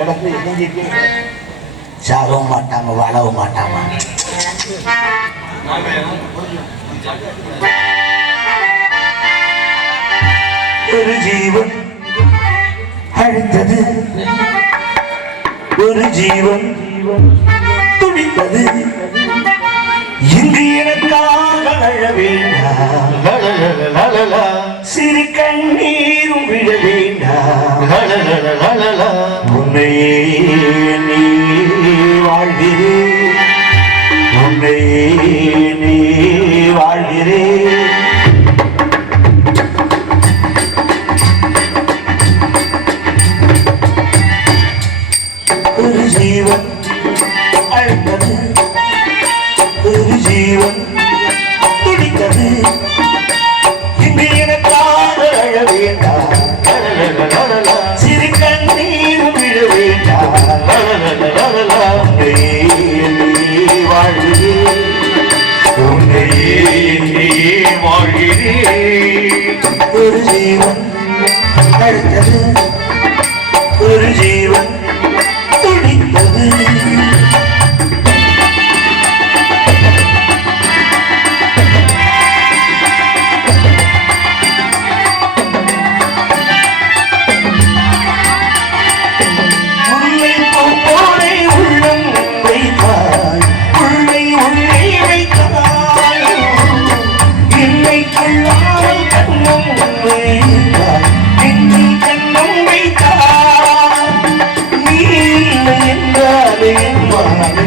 கிடப்பு இணைஞ்சிட்டு சாகவும் மாட்டாம வாழவும் மாட்டாமா ஒரு ஜீவன் அழிந்தது ஒரு ஜீவன் துடித்தது இங்கு எனக்காக அழ வேண்டாம் சிறு கண்ணீரும் விட வேண்டாம் நீ வாழ்கிறே ஒரு ஜீவன் அழைத்தது ஒரு ஜீவன் வாழ்கிறேன். ஒரு ஜீவன் அடுத்தது ஒரு ஜீவன் Thank.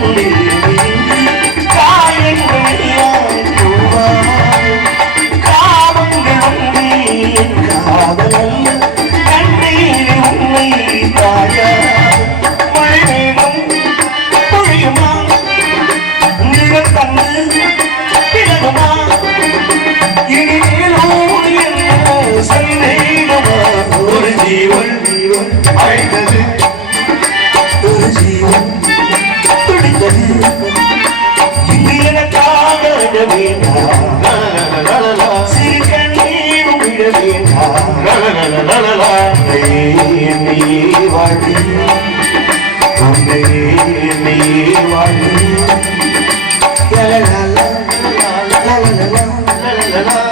Thank. la la la